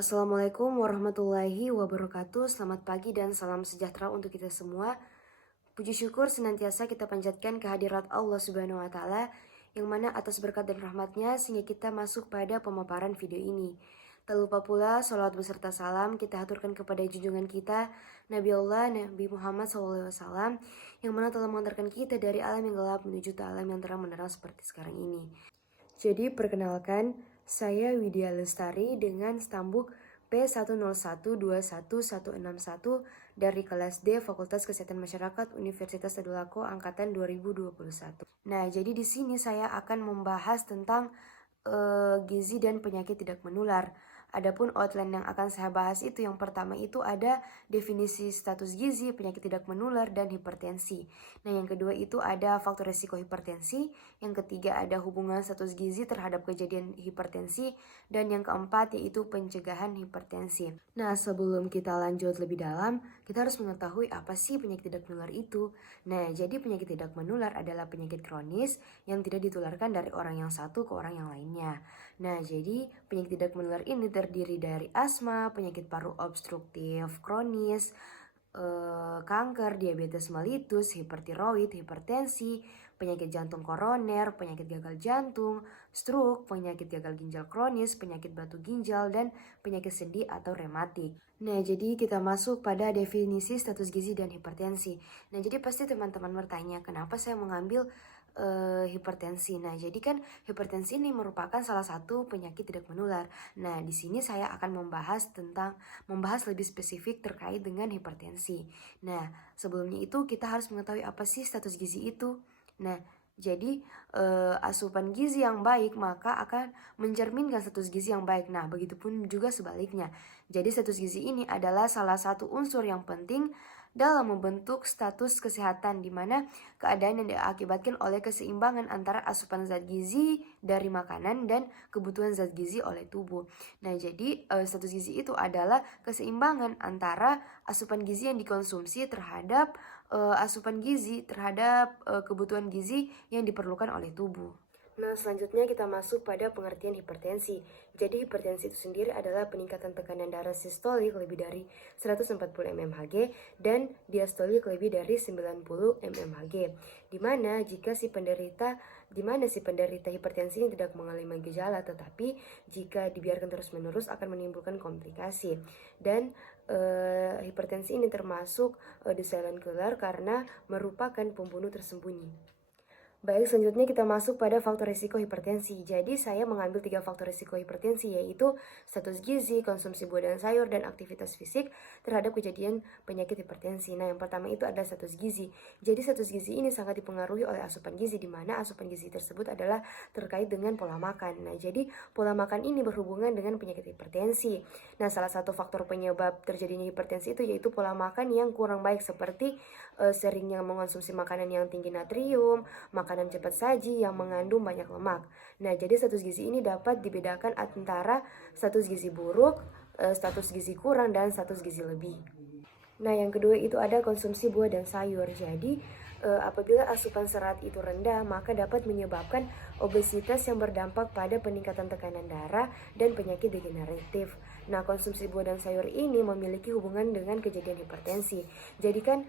Assalamualaikum warahmatullahi wabarakatuh. Selamat pagi dan salam sejahtera untuk kita semua. Puji syukur senantiasa kita panjatkan kehadirat Allah Subhanahu wa taala yang mana atas berkat dan rahmatnya sehingga kita masuk pada pemaparan video ini. Tak lupa pula salawat beserta salam kita haturkan kepada junjungan kita Nabi Allah Nabi Muhammad SAW yang mana telah mengantarkan kita dari alam yang gelap menuju ke alam yang terang menerang seperti sekarang ini. Jadi perkenalkan, saya Widya Lestari dengan stambuk P10121161 dari kelas D Fakultas Kesehatan Masyarakat Universitas Tadulako angkatan 2021. Nah, jadi di sini saya akan membahas tentang gizi dan penyakit tidak menular. Adapun outline yang akan saya bahas itu yang pertama itu ada definisi status gizi, penyakit tidak menular, dan hipertensi. Nah, yang kedua itu ada faktor resiko hipertensi, yang ketiga ada hubungan status gizi terhadap kejadian hipertensi, dan yang keempat yaitu pencegahan hipertensi. Nah, sebelum kita lanjut lebih dalam, kita harus mengetahui apa sih penyakit tidak menular itu. Nah, jadi penyakit tidak menular adalah penyakit kronis yang tidak ditularkan dari orang yang satu ke orang yang lainnya. Nah, jadi penyakit tidak menular ini terdiri dari asma, penyakit paru obstruktif kronis, kanker, diabetes mellitus, hipertiroid, hipertensi, penyakit jantung koroner, penyakit gagal jantung, stroke, penyakit gagal ginjal kronis, penyakit batu ginjal, dan penyakit sendi atau rematik. Nah, jadi kita masuk pada definisi status gizi dan hipertensi. Nah, jadi pasti teman-teman bertanya, kenapa saya mengambil hipertensi. Nah, jadi kan hipertensi ini merupakan salah satu penyakit tidak menular. Nah, di sini saya akan membahas lebih spesifik terkait dengan hipertensi. Nah, sebelumnya itu kita harus mengetahui apa sih status gizi itu. Nah, jadi asupan gizi yang baik maka akan mencerminkan status gizi yang baik. Nah, begitupun juga sebaliknya. Jadi status gizi ini adalah salah satu unsur yang penting dalam membentuk status kesehatan di mana keadaan yang diakibatkan oleh keseimbangan antara asupan zat gizi dari makanan dan kebutuhan zat gizi oleh tubuh. Nah, jadi status gizi itu adalah keseimbangan antara asupan gizi yang dikonsumsi terhadap kebutuhan gizi yang diperlukan oleh tubuh. Nah, selanjutnya kita masuk pada pengertian hipertensi. Jadi hipertensi itu sendiri adalah peningkatan tekanan darah sistolik lebih dari 140 mmHg dan diastolik lebih dari 90 mmHg. Di mana si penderita hipertensi ini tidak mengalami gejala, tetapi jika dibiarkan terus-menerus akan menimbulkan komplikasi. Dan hipertensi ini termasuk di silent killer karena merupakan pembunuh tersembunyi. Baik, selanjutnya kita masuk pada faktor risiko hipertensi. Jadi saya mengambil 3 faktor risiko hipertensi, yaitu status gizi, konsumsi buah dan sayur, dan aktivitas fisik terhadap kejadian penyakit hipertensi. Nah, yang pertama itu adalah status gizi. Jadi status gizi ini sangat dipengaruhi oleh asupan gizi, di mana asupan gizi tersebut adalah terkait dengan pola makan. Nah, jadi pola makan ini berhubungan dengan penyakit hipertensi. Nah, salah satu faktor penyebab terjadinya hipertensi itu yaitu pola makan yang kurang baik, seperti seringnya mengonsumsi makanan yang tinggi natrium, makanan cepat saji yang mengandung banyak lemak. Nah, jadi status gizi ini dapat dibedakan antara status gizi buruk, status gizi kurang, dan status gizi lebih. Nah, yang kedua itu ada konsumsi buah dan sayur. Jadi, apabila asupan serat itu rendah, maka dapat menyebabkan obesitas yang berdampak pada peningkatan tekanan darah dan penyakit degeneratif. Nah, konsumsi buah dan sayur ini memiliki hubungan dengan kejadian hipertensi. Jadi kan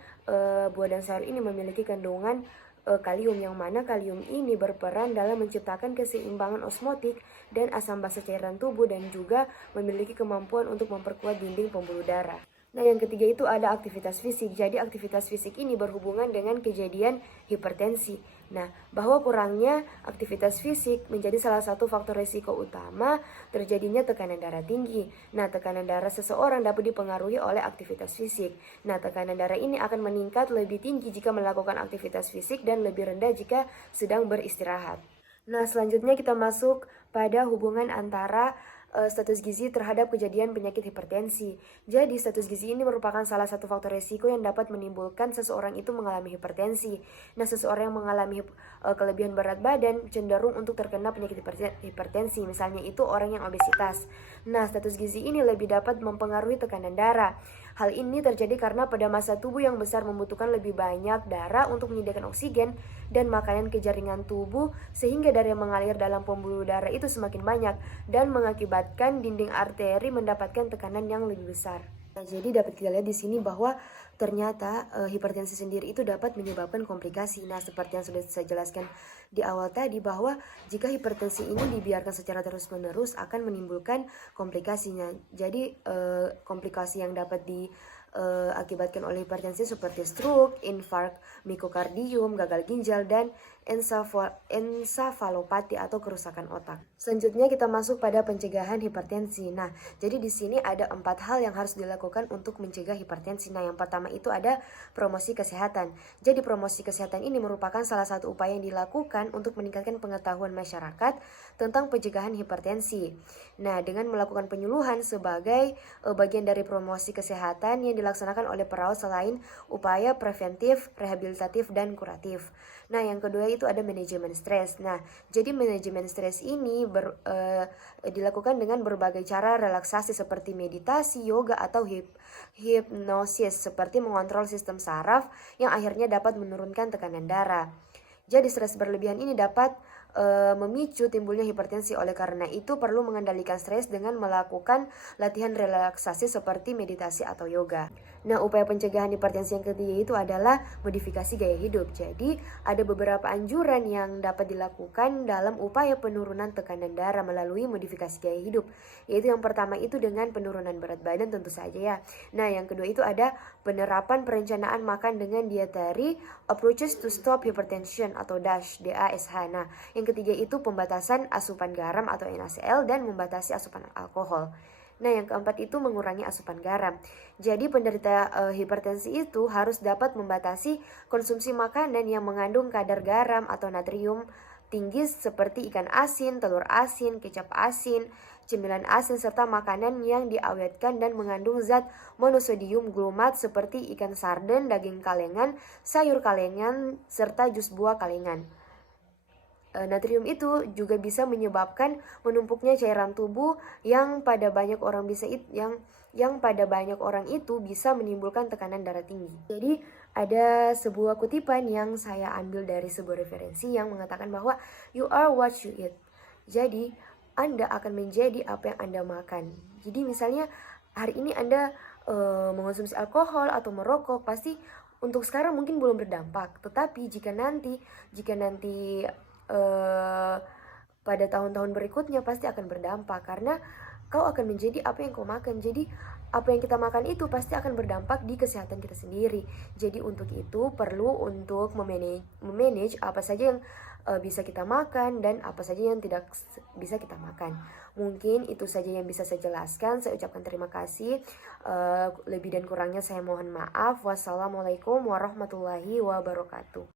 buah dan sayur ini memiliki kandungan kalium, yang mana kalium ini berperan dalam menciptakan keseimbangan osmotik dan asam basa cairan tubuh dan juga memiliki kemampuan untuk memperkuat dinding pembuluh darah. Nah, yang ketiga itu ada aktivitas fisik. Jadi aktivitas fisik ini berhubungan dengan kejadian hipertensi. Nah, bahwa kurangnya aktivitas fisik menjadi salah satu faktor risiko utama terjadinya tekanan darah tinggi. Nah, tekanan darah seseorang dapat dipengaruhi oleh aktivitas fisik. Nah, tekanan darah ini akan meningkat lebih tinggi jika melakukan aktivitas fisik dan lebih rendah jika sedang beristirahat. Nah, selanjutnya kita masuk pada hubungan antara status gizi terhadap kejadian penyakit hipertensi. Jadi status gizi ini merupakan salah satu faktor risiko yang dapat menimbulkan seseorang itu mengalami hipertensi. Nah, seseorang yang mengalami kelebihan berat badan cenderung untuk terkena penyakit hipertensi, misalnya itu orang yang obesitas. Nah, status gizi ini lebih dapat mempengaruhi tekanan darah. Hal ini terjadi karena pada masa tubuh yang besar membutuhkan lebih banyak darah untuk menyediakan oksigen dan makanan ke jaringan tubuh, sehingga darah yang mengalir dalam pembuluh darah itu semakin banyak dan mengakibatkan dinding arteri mendapatkan tekanan yang lebih besar. Nah, jadi dapat kita lihat di sini bahwa ternyata hipertensi sendiri itu dapat menyebabkan komplikasi. Nah, seperti yang sudah saya jelaskan di awal tadi, bahwa jika hipertensi ini dibiarkan secara terus-menerus akan menimbulkan komplikasinya. Jadi komplikasi yang dapat diakibatkan oleh hipertensi seperti stroke, infark miokardium, gagal ginjal, dan ensefalopati atau kerusakan otak. Selanjutnya kita masuk pada pencegahan hipertensi. Nah, jadi di sini ada 4 hal yang harus dilakukan untuk mencegah hipertensi. Nah, yang pertama itu ada promosi kesehatan. Jadi promosi kesehatan ini merupakan salah satu upaya yang dilakukan untuk meningkatkan pengetahuan masyarakat tentang pencegahan hipertensi. Nah, dengan melakukan penyuluhan sebagai bagian dari promosi kesehatan yang dilaksanakan oleh perawat selain upaya preventif, rehabilitatif, dan kuratif. Nah, yang kedua itu ada manajemen stres. Nah, jadi manajemen stres ini dilakukan dengan berbagai cara relaksasi seperti meditasi, yoga, atau hipnosis, seperti mengontrol sistem saraf yang akhirnya dapat menurunkan tekanan darah. Jadi stres berlebihan ini dapat memicu timbulnya hipertensi. Oleh karena itu perlu mengendalikan stres dengan melakukan latihan relaksasi seperti meditasi atau yoga. Nah, upaya pencegahan hipertensi yang ketiga itu adalah modifikasi gaya hidup. Jadi ada beberapa anjuran yang dapat dilakukan dalam upaya penurunan tekanan darah melalui modifikasi gaya hidup. Yaitu yang pertama itu dengan penurunan berat badan tentu saja ya. Nah, yang kedua itu ada penerapan perencanaan makan dengan dietary approaches to stop hypertension atau DASH, DASH. Nah, yang ketiga itu pembatasan asupan garam atau NaCl dan membatasi asupan alkohol. Nah, yang keempat itu mengurangi asupan garam. Jadi penderita hipertensi itu harus dapat membatasi konsumsi makanan yang mengandung kadar garam atau natrium tinggi seperti ikan asin, telur asin, kecap asin, cemilan asin, serta makanan yang diawetkan dan mengandung zat monosodium glumat seperti ikan sarden, daging kalengan, sayur kalengan, serta jus buah kalengan. Natrium itu juga bisa menyebabkan menumpuknya cairan tubuh yang pada banyak orang itu bisa menimbulkan tekanan darah tinggi. Jadi ada sebuah kutipan yang saya ambil dari sebuah referensi yang mengatakan bahwa you are what you eat. Jadi Anda akan menjadi apa yang Anda makan. Jadi misalnya hari ini Anda mengonsumsi alkohol atau merokok, pasti untuk sekarang mungkin belum berdampak, tetapi jika nanti pada tahun-tahun berikutnya pasti akan berdampak, karena kau akan menjadi apa yang kau makan. Jadi apa yang kita makan itu pasti akan berdampak di kesehatan kita sendiri. Jadi untuk itu perlu untuk memanage apa saja yang bisa kita makan dan apa saja yang tidak bisa kita makan. Mungkin itu saja yang bisa saya jelaskan. Saya ucapkan terima kasih. Lebih dan kurangnya saya mohon maaf. Wassalamualaikum warahmatullahi wabarakatuh.